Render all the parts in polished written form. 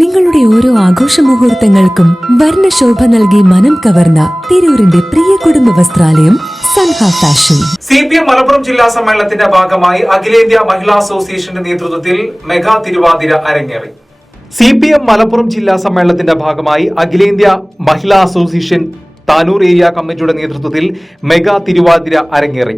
നിങ്ങളുടെ ഓരോ ആഘോഷ മുഹൂർത്തങ്ങൾക്കും വർണ്ണശോഭ നൽകി മനം കവർന്ന തിരൂരിന്റെ പ്രിയ കുടുംബ വസ്ത്രാലയം സൻഹ ഫാഷൻ. CPM മലപ്പുറം ജില്ലാ സമ്മേളനത്തിന്റെ ഭാഗമായി അഖിലേന്ത്യാ മഹിളാ അസോസിയേഷന്റെ നേതൃത്വത്തിൽ മെഗാ തിരുവാതിര അരങ്ങേറി. CPM മലപ്പുറം ജില്ലാ സമ്മേളനത്തിന്റെ ഭാഗമായി അഖിലേന്ത്യാ മഹിളാ അസോസിയേഷൻ താനൂർ ഏരിയ കമ്മിറ്റിയുടെ നേതൃത്വത്തിൽ മെഗാ തിരുവാതിര അരങ്ങേറി.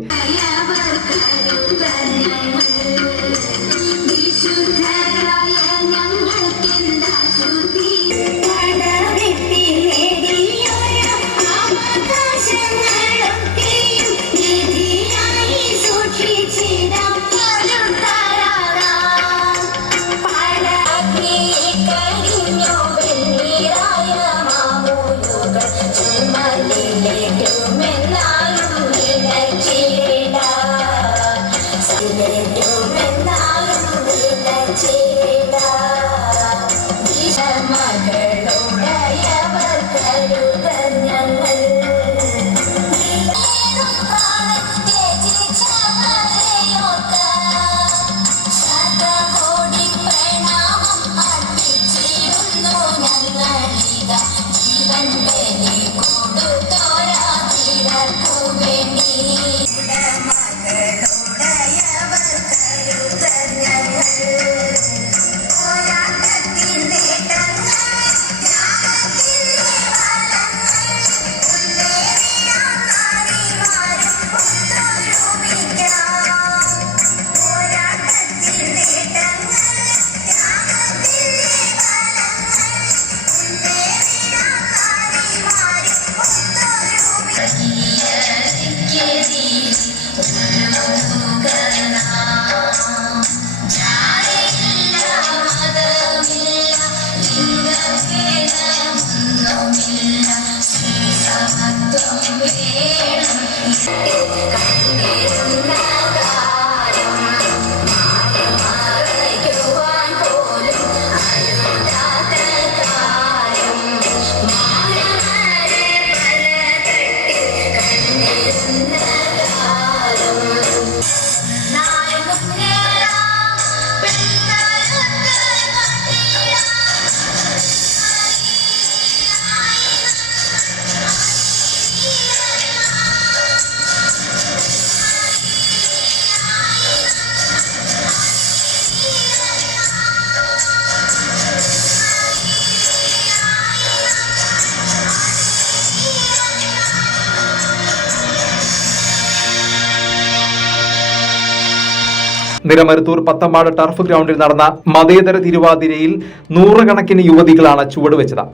നിലമരുത്തൂർ പത്തമ്പാട് ടർഫ് ഗ്രൗണ്ടിൽ നടന്ന മതേതര തിരുവാതിരയിൽ നൂറുകണക്കിന് യുവതികളാണ് ചുവടുവെച്ചത്.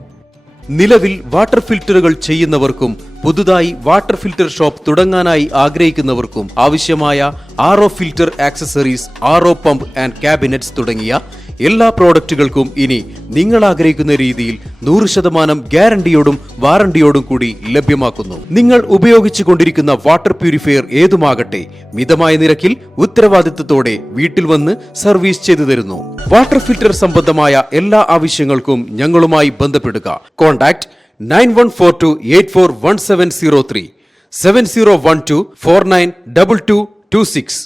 നിലവിൽ വാട്ടർ ഫിൽറ്ററുകൾ ചെയ്യുന്നവർക്കും പുതുതായി വാട്ടർ ഫിൽറ്റർ ഷോപ്പ് തുടങ്ങാനായി ആഗ്രഹിക്കുന്നവർക്കും ആവശ്യമായ RO filter accessories, RO pump and cabinets തുടങ്ങിയ എല്ലാ പ്രോഡക്റ്റുകൾക്കും ഇനി നിങ്ങൾ ആഗ്രഹിക്കുന്ന രീതിയിൽ 100% ഗ്യാരണ്ടിയോടും വാറണ്ടിയോടും കൂടി ലഭ്യമാക്കുന്നു. നിങ്ങൾ ഉപയോഗിച്ചു കൊണ്ടിരിക്കുന്ന വാട്ടർ പ്യൂരിഫയർ ഏതുമാകട്ടെ, മിതമായ നിരക്കിൽ ഉത്തരവാദിത്തത്തോടെ വീട്ടിൽ വന്ന് സർവീസ് ചെയ്തു തരുന്നു. വാട്ടർ ഫിൽറ്റർ സംബന്ധമായ എല്ലാ ആവശ്യങ്ങൾക്കും ഞങ്ങളുമായി ബന്ധപ്പെടുക. കോൺടാക്ട് 9142841703 7012492226.